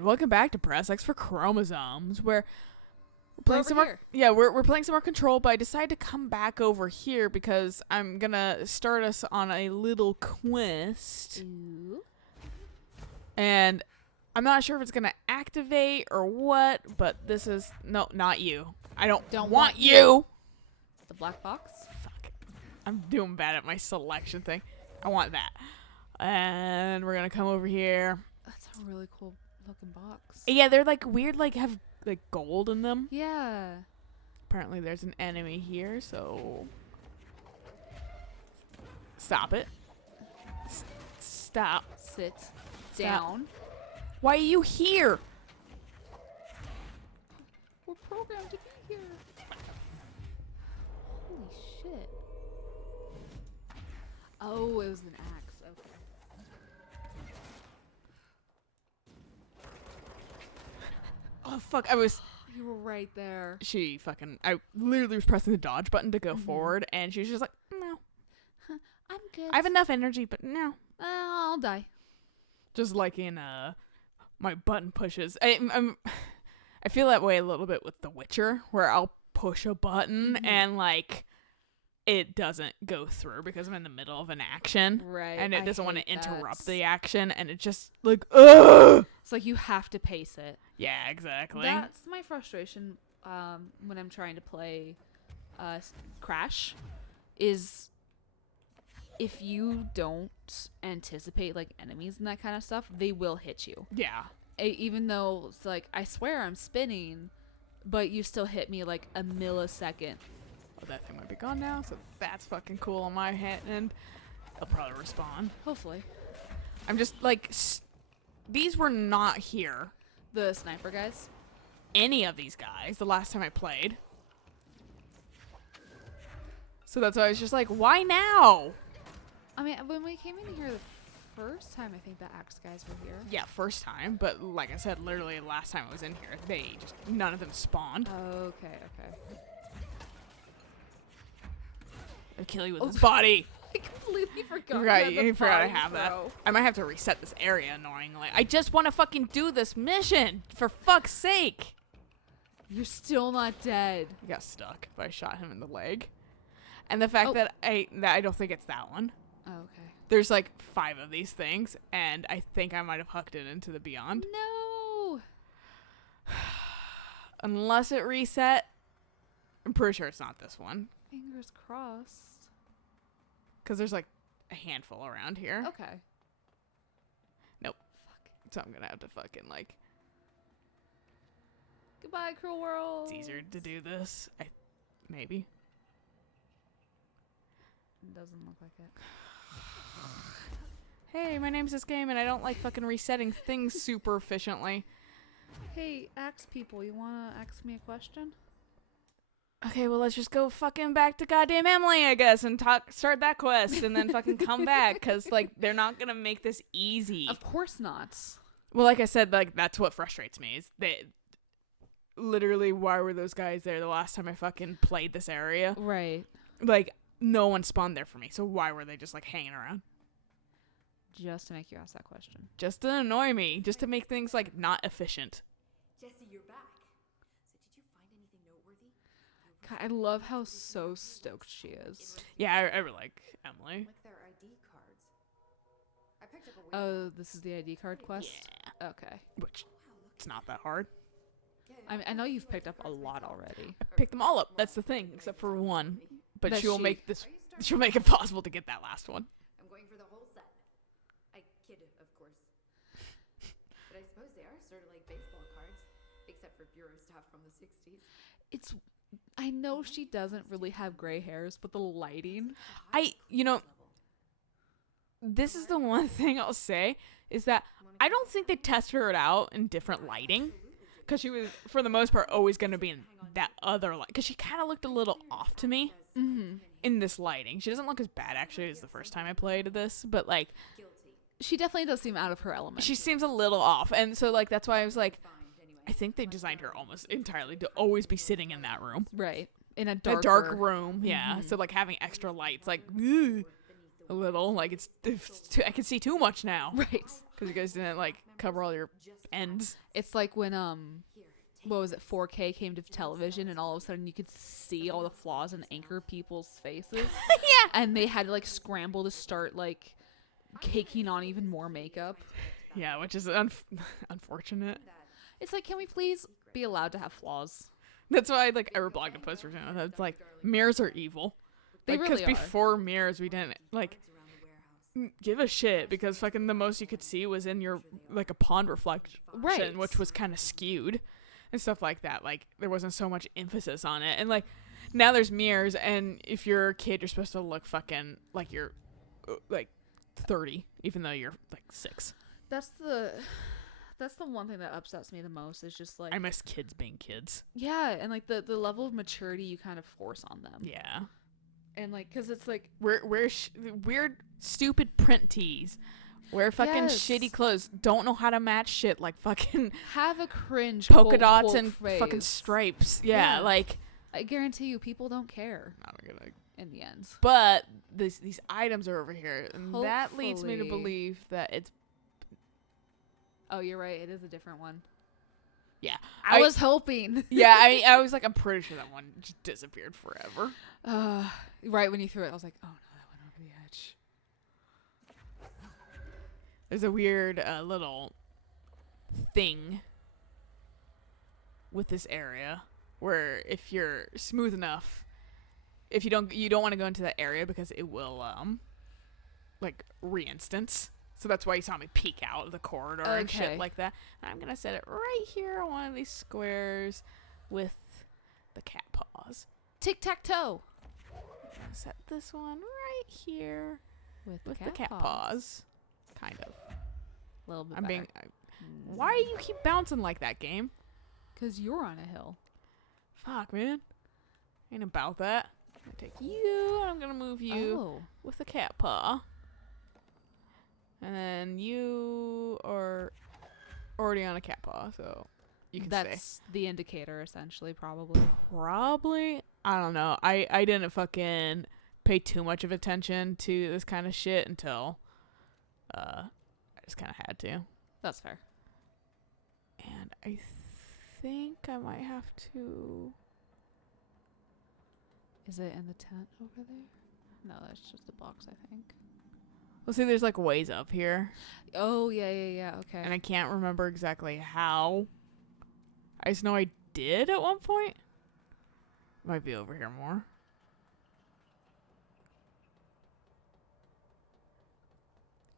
And welcome back to Press X for Chromosomes, where we're playing some here. more. We're playing some more Control, but I decided to come back over here because I'm gonna start us on a little quest, Ooh. and I'm not sure if it's gonna activate or what. But this is not you. I don't want you. The black box. Fuck. I'm doing bad at my selection thing. I want that. And we're gonna come over here. That's a really cool looking box. Yeah, they're like weird, like have like gold in them. Yeah. Apparently there's an enemy here, so stop it. Stop. Sit down. Why are you here? We're programmed to be here. Holy shit. Oh, it was an axe. Okay. Oh fuck, You were right there. I literally was pressing the dodge button to go forward, and she was just like, no. I'm good. I have enough energy, but no. I'll die. Just like in my button pushes. I feel that way a little bit with The Witcher, where I'll push a button and like it doesn't go through because I'm in the middle of an action. Right. And it doesn't want to interrupt that. the action, and it's just like, ugh. It's like you have to pace it. Yeah, exactly. That's my frustration when I'm trying to play Crash, is if you don't anticipate like enemies and that kind of stuff, they will hit you. Yeah. Even though it's like, I swear I'm spinning, but you still hit me like a millisecond. Oh, that thing might be gone now, so that's fucking cool on my hand, and I'll probably respawn. Hopefully. I'm just like, these were not here. The sniper guys? Any of these guys the last time I played. So that's why I was just like, why now? I mean, when we came in here the first time, I think the axe guys were here. Yeah, first time, but like I said, literally last time I was in here, none of them spawned. Okay. I'll kill you with his body. I completely forgot. You forgot I have that. I might have to reset this area, annoyingly. I just want to fucking do this mission, for fuck's sake. You're still not dead. He got stuck, but I shot him in the leg. And the fact that I don't think it's that one. Oh, okay. There's like 5 of these things, and I think I might have hucked it into the beyond. No. Unless it reset. I'm pretty sure it's not this one. Fingers crossed. Because there's like a handful around here. Okay. Nope. Fuck. So I'm going to have to fucking like... Goodbye, cruel world. It's easier to do this. Maybe. Doesn't look like it. Hey, my name's this game, and I don't like fucking resetting things super efficiently. Hey, axe people, you wanna ask me a question? Okay, well, let's just go fucking back to goddamn Emily, I guess, and start that quest, and then fucking come back, because, like, they're not gonna make this easy. Of course not. Well, like I said, like, that's what frustrates me, is they... Literally, why were those guys there the last time I fucking played this area? Right. Like, no one spawned there for me, so why were they just, like, hanging around? Just to make you ask that question. Just to annoy me, just to make things, like, not efficient. Jesse, you're back. So did you find anything noteworthy? God, I love how so stoked she is. Yeah, I really like Emily. Like their ID cards. I picked up a weird Oh, this is the ID card quest? Yeah. Okay. Which, it's not that hard. I know you've picked up a lot already. I picked them all up, that's the thing, except for one. But That she'll she- make it possible to get that last one. I'm going for the whole set. I kid, of course. But I suppose they are sort of like baseball cards, except for bureau stuff from the 60s. I know she doesn't really have gray hairs, but the lighting. This is the one thing I'll say, is that I don't think they tested her out in different lighting. Because she was, for the most part, always going to be in that other light. Because she kind of looked a little off to me in this lighting. She doesn't look as bad, actually, as the first time I played this. But, like, She definitely does seem out of her element. she seems a little off. And so, like, that's why I was like, I think they designed her almost entirely to always be sitting in that room. Right. In a A dark dark room, yeah. So, like, having extra lights, like, ugh. a little. Like I can see too much now Right. because you guys didn't like cover all your ends. It's like when what was it, 4K came to television, and all of a sudden you could see all the flaws in anchor people's faces. Yeah. And they had to like scramble to start like caking on even more makeup. Yeah, which is unfortunate. It's like, can we please be allowed to have flaws? That's why I ever blogged a post for that. It's like mirrors are evil. They Like, really are. before mirrors, we didn't like give a shit because fucking the most you could see was in your like a pond reflection, Right. which was kind of skewed and stuff like that. Like there wasn't so much emphasis on it, and like now there's mirrors, and if you're a kid, you're supposed to look fucking like you're like 30, even though you're like 6. That's the one thing that upsets me the most is just like, I miss kids being kids. yeah, and like the level of maturity you kind of force on them. Yeah. And like, cause it's like, Wear weird, stupid print tees. Wear fucking Yes. shitty clothes. Don't know how to match shit like fucking have a cringe polka quote, dots quote and fucking phrase. stripes. Yeah, Yeah. like I guarantee you, people don't care I'm not gonna. in the end. But these items are over here, and that leads me to Hopefully. believe that it's Oh, you're right. It is a different one. yeah. I was hoping. Yeah, I was like, I'm pretty sure that one just disappeared forever. Right when you threw it, I was like, oh no, that went over the edge. There's a weird little thing with this area where if you're smooth enough, if you don't want to go into that area because it will like re-instance. So that's why you saw me peek out of the corridor and Okay. shit like that. And I'm gonna set it right here on one of these squares with the cat paws. Tic-tac-toe. Set this one right here With with the cat paws. Kind of. A little bit I'm better. being. Why do you keep bouncing like that, game? Because you're on a hill. Fuck, man. Ain't about that. I'm gonna take you, and I'm gonna move you Oh. with the cat paw. And then you are already on a cat paw, so you can stay. That's the indicator, essentially, probably. Probably. I don't know. I didn't fucking pay too much of attention to this kind of shit until I just kind of had to. That's fair. And I think I might have to. Is it in the tent over there? No, that's just a box, I think. Well, see, there's like ways up here, Oh, yeah. Okay. and I can't remember exactly how. I just know I did at one point. Might be over here more.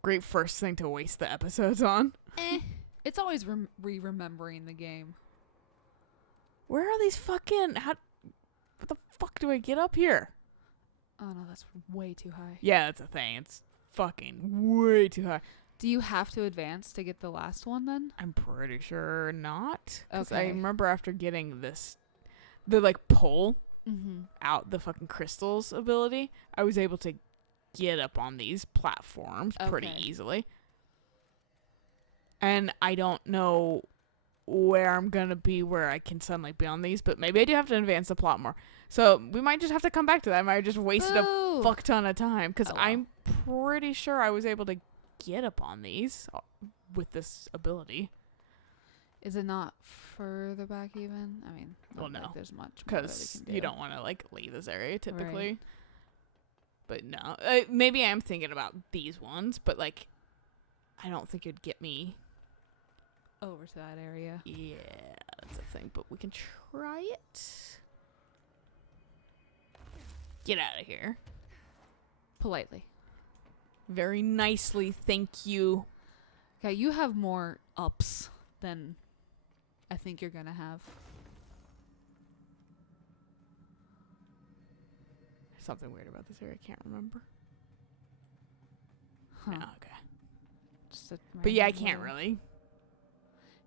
Great first thing to waste the episodes on. It's always remembering the game. Where are these fucking... What the fuck do I get up here? Oh, no, that's way too high. Yeah, that's a thing. It's fucking way too high. Do you have to advance to get the last one, then? I'm pretty sure not. 'Cause I Okay. remember after getting this... The, like, pull Mm-hmm. out the fucking crystals ability, I was able to get up on these platforms pretty Okay. easily. And I don't know where I'm gonna be where I can suddenly be on these, but maybe I do have to advance the plot more. So we might just have to come back to that. I might have just wasted a fuck ton of time because Oh, well. I'm pretty sure I was able to get up on these with this ability. Is it not further back even? I mean, Well, not like no, there's much more that we because can you do. don't want to like leave this area typically. Right. But no, maybe I'm thinking about these ones, but like, I don't think it'd get me. Over to that area. Yeah, that's a thing. But we can try it. Get out of here. Politely. Very nicely, thank you. Okay, you have more ups than I think you're gonna have. There's something weird about this area. I can't remember. Huh. No, okay. Just a But yeah, I random can't little- really.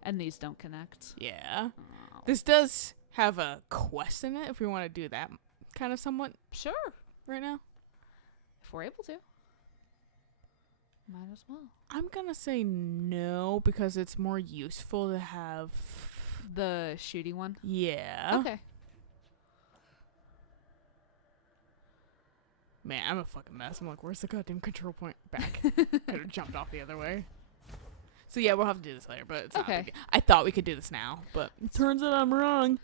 And these don't connect. Yeah. Oh. This does have a quest in it if we want to do that kind of somewhat Sure. right now. If we're able to. Might as well. I'm going to say no because it's more useful to have. The shooty one? Yeah. Okay. Man, I'm a fucking mess. I'm like, where's the goddamn control point? Back. Could have jumped off the other way. So yeah, we'll have to do this later, but it's not Okay. big. I thought we could do this now, but it turns out I'm wrong.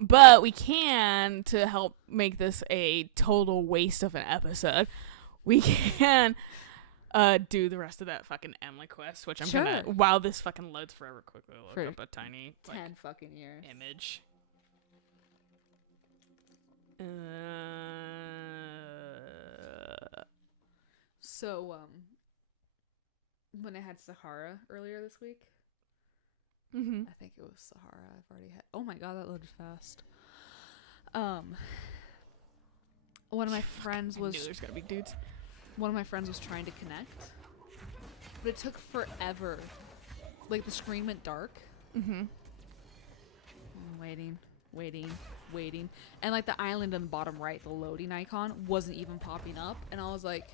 But we can, to help make this a total waste of an episode, we can do the rest of that fucking Emily quest, which I'm gonna, Sure. while this fucking loads forever, quickly look For up a tiny 10 fucking years. image. So, when I had Sahara earlier this week, Mm-hmm. I think it was Sahara. I've already had. Oh my god, that loaded fast. One of my friends I knew was there's gotta be dudes. trying to connect, but it took forever. Like the screen went dark. Mm-hmm. Waiting, and like the island in the bottom right, the loading icon wasn't even popping up, and I was like,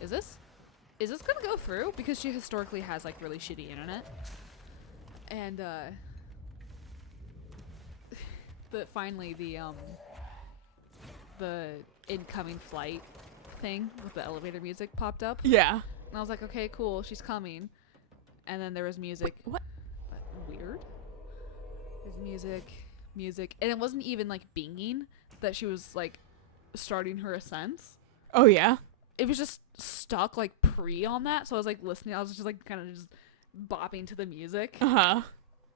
"Is this gonna go through?" Because she historically has like really shitty internet. And but finally the incoming flight thing with the elevator music popped up, Yeah. and I was like, okay, cool, she's coming. And then there was music. What? Weird. There's music, and it wasn't even like binging that she was like starting her ascent. Oh yeah. It was just stuck like pre on that, so I was like listening. I was just like kind of just bopping to the music. Uh-huh.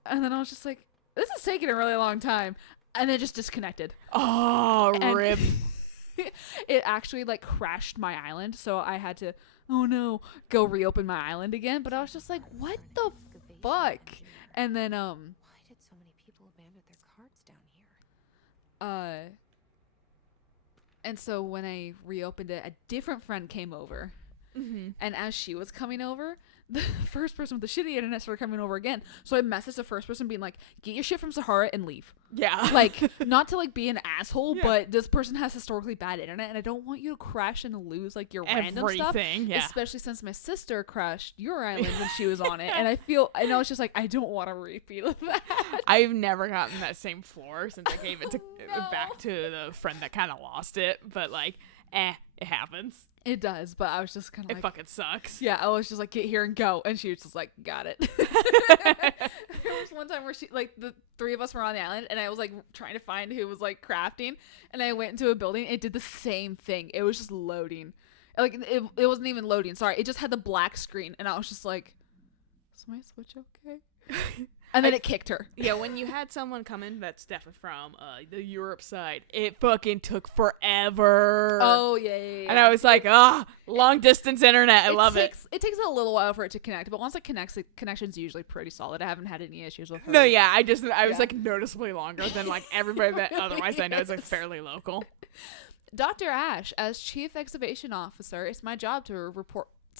And then I was just like, this is taking a really long time. And it just disconnected. Oh, And rip. It actually like crashed my island. So I had to, oh no, go reopen my island again. But I was just like, what the fuck? And then, Why did so many people abandon their cards down here? and so when I reopened it, a different friend came over. Mm-hmm. And as she was coming over, the first person with the shitty internet started coming over again. So I messaged the first person being like, get your shit from Sahara and leave. Yeah. Like, not to like be an asshole, Yeah. but this person has historically bad internet, and I don't want you to crash and lose like your random stuff. Everything, yeah. Especially since my sister crashed your island when she was on it. And I know it's just like, I don't want to repeat of that. I've never gotten that same floor since I gave it to no. back to the friend that kind of lost it. But like, it happens. It does, but I was just kind of It like, fucking sucks. yeah, I was just like, get here and go. And she was just like, got it. There was one time where she, like, the three of us were on the island, and I was like trying to find who was like crafting, and I went into a building. It did the same thing. It was just loading. Like, it wasn't even loading. Sorry. It just had the black screen, and I was just like, is my Switch okay? And then it kicked her. Yeah, when you had someone come in that's definitely from the Europe side, it fucking took forever. Oh, yeah. And I was like, long distance internet. I love it. It takes a little while for it to connect, but once it connects, the connection's usually pretty solid. I haven't had any issues with her. No, yeah, I was Yeah. like noticeably longer than like everybody that otherwise I know is like fairly local. Dr. Ash, as Chief Excavation Officer, it's my job to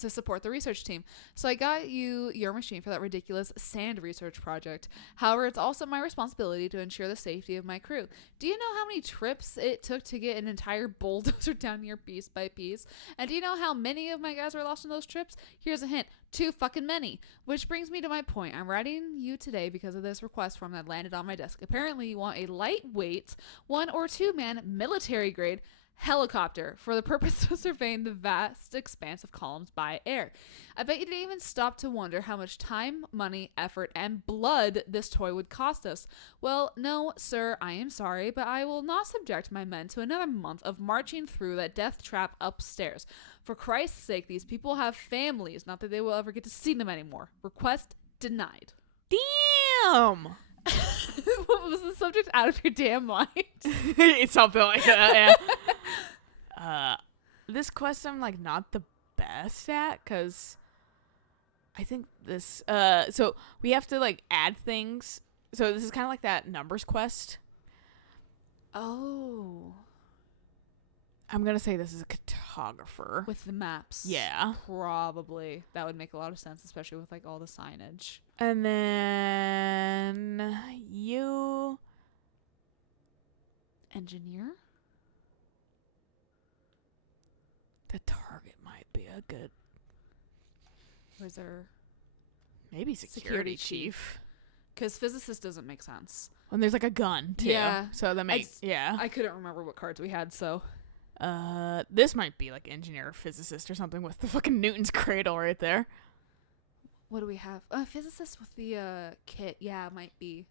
support the research team. So I got you your machine for that ridiculous sand research project. However, it's also my responsibility to ensure the safety of my crew. Do you know how many trips it took to get an entire bulldozer down here piece by piece? And do you know how many of my guys were lost on those trips? Here's a hint. Too fucking many. Which brings me to my point. I'm writing you today because of this request form that landed on my desk. Apparently, you want a lightweight 1 or 2 man military grade helicopter for the purpose of surveying the vast expanse of columns by air. I bet you didn't even stop to wonder how much time, money, effort, and blood this toy would cost us. Well, no, sir, I am sorry, but I will not subject my men to another month of marching through that death trap upstairs. For Christ's sake, these people have families, not that they will ever get to see them anymore. Request denied. Damn. What was the subject out of your damn mind? It's something like that, yeah. This quest I'm like not the best at because I think this so we have to like add things. So this is kind of like that numbers quest. Oh. I'm gonna say this is a cartographer. With the maps. Yeah. Probably. That would make a lot of sense, especially with like all the signage. And then you Engineer? the target might be a good Or is there... maybe security chief. Because physicist doesn't make sense. And there's like a gun too. Yeah. So that makes I couldn't remember what cards we had, so... This might be like engineer or physicist or something with the fucking Newton's cradle right there. What do we have? Physicist with the kit. Yeah, it might be.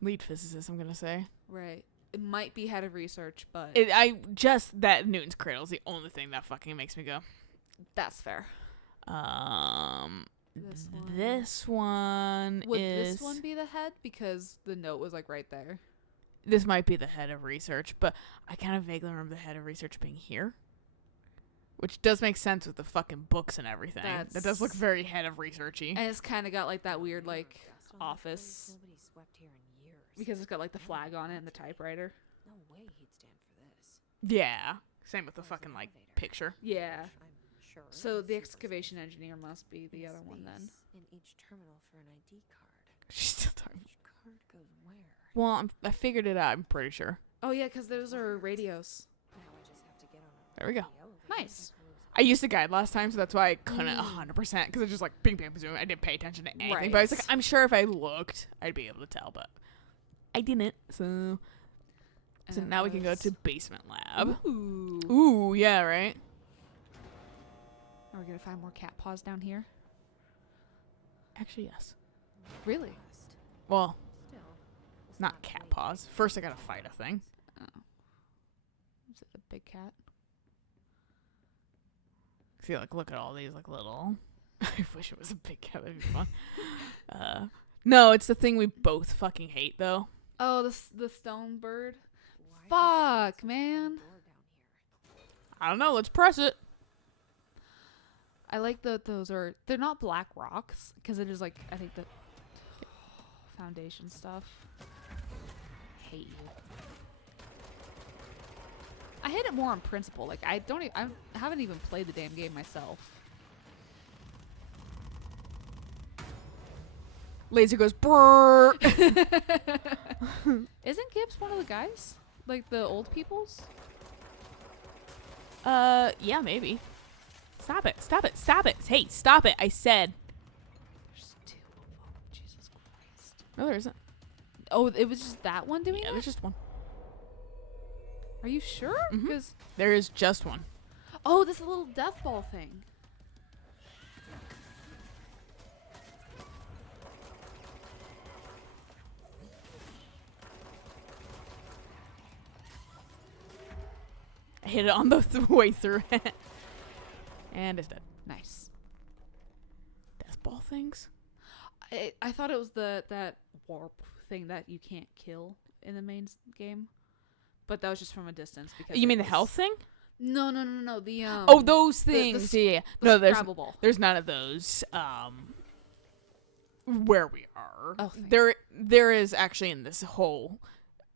Lead physicist, I'm gonna say. Right. It might be head of research, but That Newton's cradle is the only thing that fucking makes me go. that's fair. This one Would is. this one be the head? Because the note was like right there. This might be the head of research, but I kind of vaguely remember the head of research being here. Which does make sense with the fucking books and everything. That does look very head of researchy. And it's kind of got like that weird like office. Nobody swept here in years. Because it's got like the flag on it and the typewriter. No way he'd stand for this. Yeah. Same with the fucking, like, picture. Yeah. I'm sure. So the excavation engineer must be the other one then. In each terminal for an ID card. She's still talking. Each card goes where? Well, I figured it out, I'm pretty sure. Oh yeah, because those are radios. Now I just have to get on a There we go. elevator. Nice. I used the guide last time, so that's why I couldn't 100%, because it's just like, bing, bing, zoom. I didn't pay attention to anything. Right. But I was like, I'm sure if I looked, I'd be able to tell, but I didn't, so... So now we can go to basement lab. Ooh. Ooh, yeah, right? Are we gonna find more cat paws down here? Actually, yes. Really? Well, Still, it's not cat late. paws. First, I gotta fight a thing. Oh. Is it a big cat? See, like, look at all these, like, little... I wish it was a big cat. That'd be fun. No, it's the thing we both fucking hate, though. Oh, the stone bird. Why Fuck, man. door down here? I don't know. Let's press it. I like that those are they're not black rocks because it is like I think the foundation stuff. Hate you. I hate it more on principle. Like I haven't even played the damn game myself. Laser goes brrr. Isn't Gibbs one of the guys? Like the old peoples? Yeah, maybe. Stop it. Stop it. Stop it. Hey, stop it. I said. There's two of them. Jesus Christ. No, there isn't. Oh, it was just that one doing Yeah, it? there's just one. Are you sure? Mhm. Because There is just one. oh, this little death ball thing. I hit it on the way through it. And it's dead. Nice. Death ball things? I thought it was that warp thing that you can't kill in the main game, but that was just from a distance. Because You it mean the was- health thing? No. The Oh, those the things. s- Yeah. the No, there's Scrabble ball. there's none of those. Where we are. Oh, thank there is actually in this whole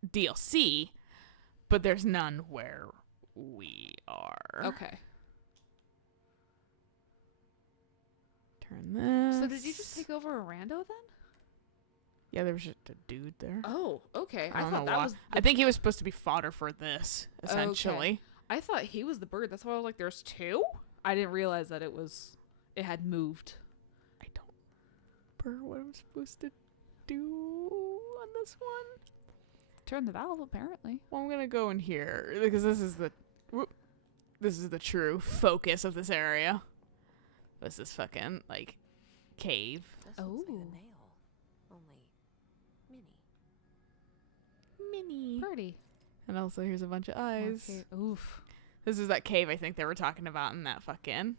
DLC, but there's none where we are. Okay. Turn this. So did you just take over a rando then? Yeah, there was just a dude there. Oh, okay. I don't thought know that why. was. I think he was supposed to be fodder for this, essentially. I thought he was the bird. That's why I was like, "There's two." I didn't realize that it had moved. I don't remember what I'm supposed to do on this one. Turn the valve, apparently. Well, I'm gonna go in here because this is the true focus of this area. This is fucking like cave. This looks like Oh. a nail. Only mini. Mini. Pretty. And also here's a bunch of eyes. Okay. Oof. This is that cave I think they were talking about in that fucking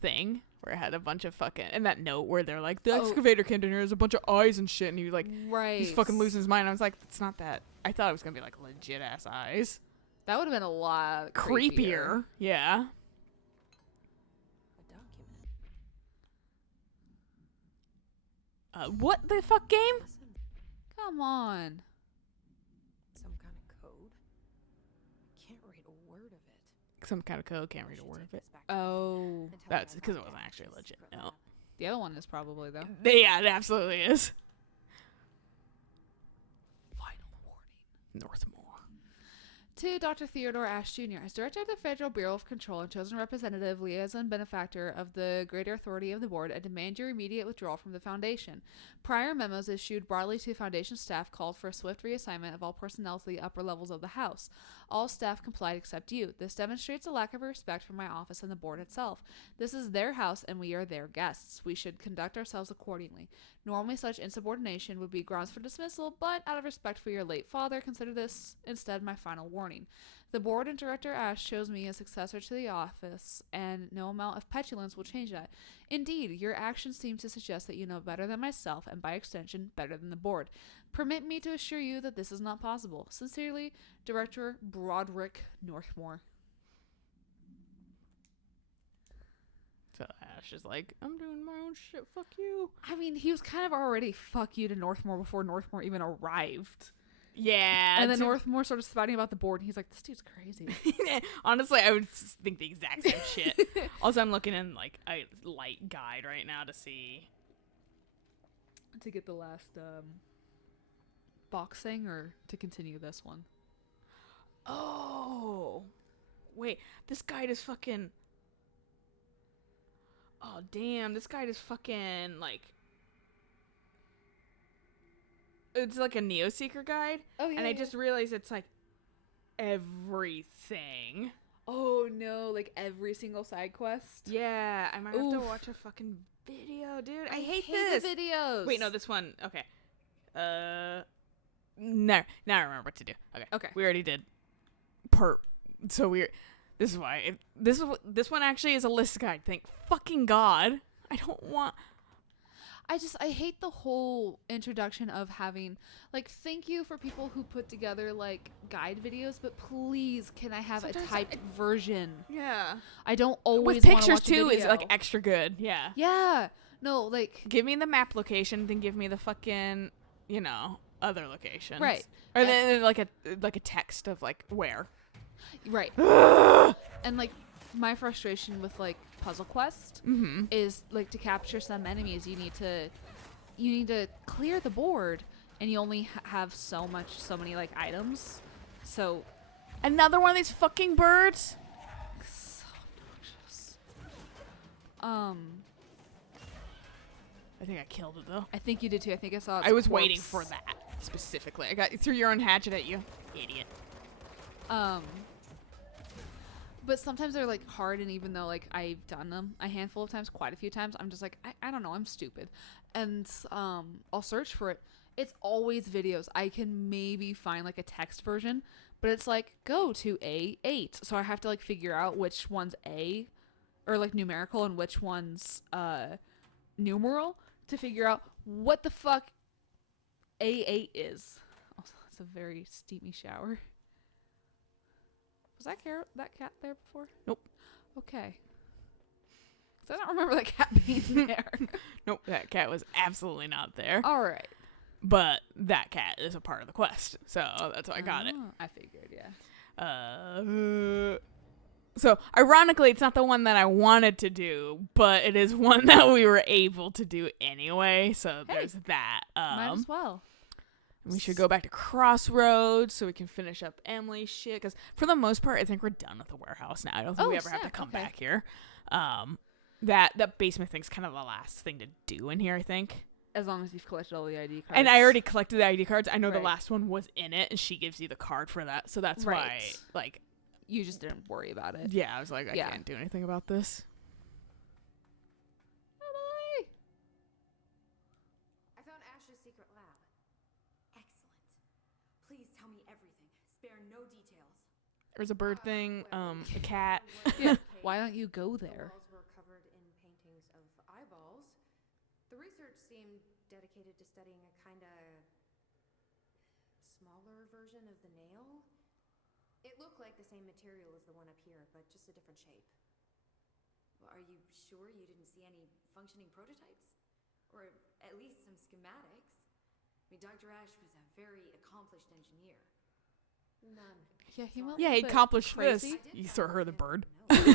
thing where it had a bunch of fucking and that note where they're like the Oh. excavator came down here, there's a bunch of eyes and shit, and he like Right. he's fucking losing his mind. I was like, it's not that. I thought it was gonna be like legit ass eyes. That would have been a lot Creepier. Yeah. A document. What the fuck game? Listen, Come on. some kind of code. Can't read a word of it. Some kind of code, can't read a word of it. Oh. That's because it wasn't actually legit. No. The other one is probably though. Yeah, it absolutely is. Final warning. Northmore. To Dr. Theodore Ash Jr. As director of the Federal Bureau of Control and chosen representative, liaison, benefactor of the greater authority of the board, I demand your immediate withdrawal from the Foundation. Prior memos issued broadly to Foundation staff called for a swift reassignment of all personnel to the upper levels of the House. All staff complied except you. This demonstrates a lack of respect for my office and the board itself. This is their house and we are their guests. We should conduct ourselves accordingly. Normally such insubordination would be grounds for dismissal, but out of respect for your late father, consider this instead my final warning. The board and Director Ash chose me as successor to the office, and no amount of petulance will change that. Indeed, your actions seem to suggest that you know better than myself, and by extension, better than the board. Permit me to assure you that this is not possible. Sincerely, Director Broderick Northmore. So Ash is like, I'm doing my own shit, fuck you. I mean, he was kind of already fuck you to Northmore before Northmore even arrived. Yeah. And then Northmore started spouting about the board, and he's like, this dude's crazy. Honestly, I would think the exact same shit. Also, I'm looking in, like, a light guide right now to see. To get the last boxing, or to continue this one? Oh. Wait, this guide is fucking... Oh, damn, this guide is fucking, like... It's like a Neo-Seeker guide. Oh, yeah. And I just realized it's, like, everything. Oh, no, like every single side quest? Yeah, I might have to Oof. watch a fucking video, dude. I hate the this. videos. Wait, no, this one. Okay. No, now I remember what to do. Okay. We already did part. So weird. This is why. This one actually is a list guide. Thank fucking God. I don't want. I hate the whole introduction of having, like, thank you for people who put together, like, guide videos, but please, can I have Sometimes a typed version? Yeah. I don't always With pictures watch a too is video. like extra good. Yeah. Yeah. No, like, Give me the map location, then give me the fucking, other locations. Right. Or then like a text of like where. right. And, like, my frustration with, like, Puzzle Quest Mm-hmm. is, like, to capture some enemies, you need to clear the board, and you only have so many, like, items. So, Another one of these fucking birds. so obnoxious. I think I killed it though. I think you did too. I think I saw its I was corpse. waiting for that specifically. I threw your own hatchet at you, idiot. But sometimes they're, like, hard, and even though, like, I've done them a handful of times, quite a few times, I'm just like, I don't know, I'm stupid. And I'll search for it. It's always videos. I can maybe find, like, a text version, but it's like, go to A8. So I have to, like, figure out which one's A, or, like, numerical, and which one's numeral, to figure out what the fuck A8 is. Also, it's a very steamy shower. Was that cat there before? Nope. Okay. 'Cause I don't remember that cat being there. Nope, that cat was absolutely not there. All right. But that cat is a part of the quest, so that's why I got it. I figured, yeah. So ironically, it's not the one that I wanted to do, but it is one that we were able to do anyway. So Hey, there's that. Might as well. We should go back to Crossroads so we can finish up Emily's shit. Because for the most part, I think we're done with the warehouse now. I don't think we ever have to sick, come okay. back here. That basement thing's kind of the last thing to do in here, I think. As long as you've collected all the ID cards. And I already collected the ID cards. I know the Right. last one was in it, and she gives you the card for that. So that's why, Right. like, You just didn't worry about it. yeah, I was like, I Yeah. can't do anything about this. Emily! I found Ash's secret lab. Excellent. Please tell me everything. Spare no details. There's a bird thing, a cat. Yeah. Why don't you go The there? walls were covered in paintings of eyeballs. The research seemed dedicated to studying a kind of smaller version of the nail. It looked like the same material as the one up here, but just a different shape. Well, are you sure you didn't see any functioning prototypes? Or at least some schematics? I mean, Dr. Ash was a very accomplished engineer. None. Yeah, he went Yeah, he a bit accomplished crazy. this. You saw her the bird. Wow. Ash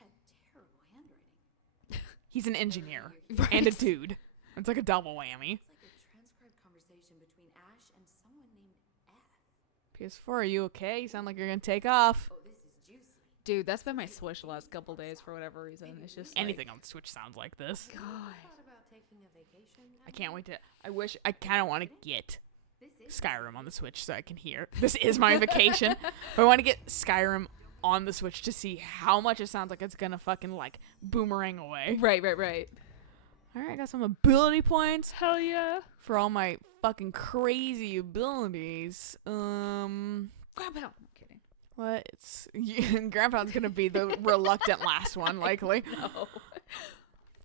had terrible handwriting. He's an engineer Right. and a dude. It's like a double whammy. It's like a transcribed conversation between Ash and someone named S. PS4, are you okay? You sound like you're gonna take off. Oh, this is juicy. Dude, that's been my Switch the last couple days for whatever reason. It's just Anything on the Switch sounds like this. God. Thought about taking a vacation? I can't wait to. I kind of want to get This is Skyrim on the Switch so I can hear. This is my vacation. But I want to get Skyrim on the Switch to see how much it sounds like it's gonna fucking like boomerang away. Right. All right, I got some ability points. Hell yeah! For all my fucking crazy abilities. Grandpa. I'm kidding. What? It's Grandpa's gonna be the reluctant last one, likely. No.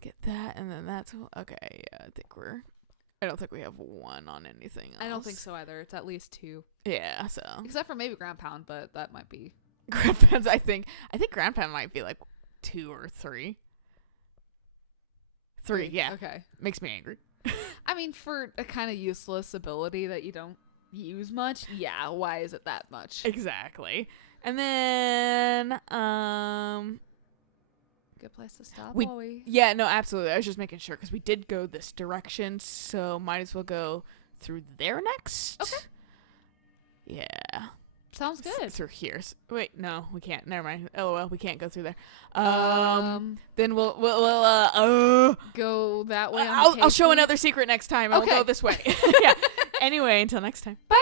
Get that, and then that's okay. Yeah, I don't think we have one on anything else. I don't think so either. It's at least 2. Yeah, so Except for maybe Grandpa, but that might be. Grandpa's. I think Grandpa might be like 2 or 3. 3, yeah. Okay. Makes me angry. I mean, for a kind of useless ability that you don't use much, yeah, why is it that much? Exactly. And then Good place to stop. yeah, no, absolutely. I was just making sure because we did go this direction, so might as well go through there next. Okay. Yeah. Sounds good. Through here. Wait, no, we can't. Never mind. LOL, we can't go through there. Then we'll go that way. I'll show another secret next time. I'll Okay. go this way. Yeah. Anyway, until next time. Bye.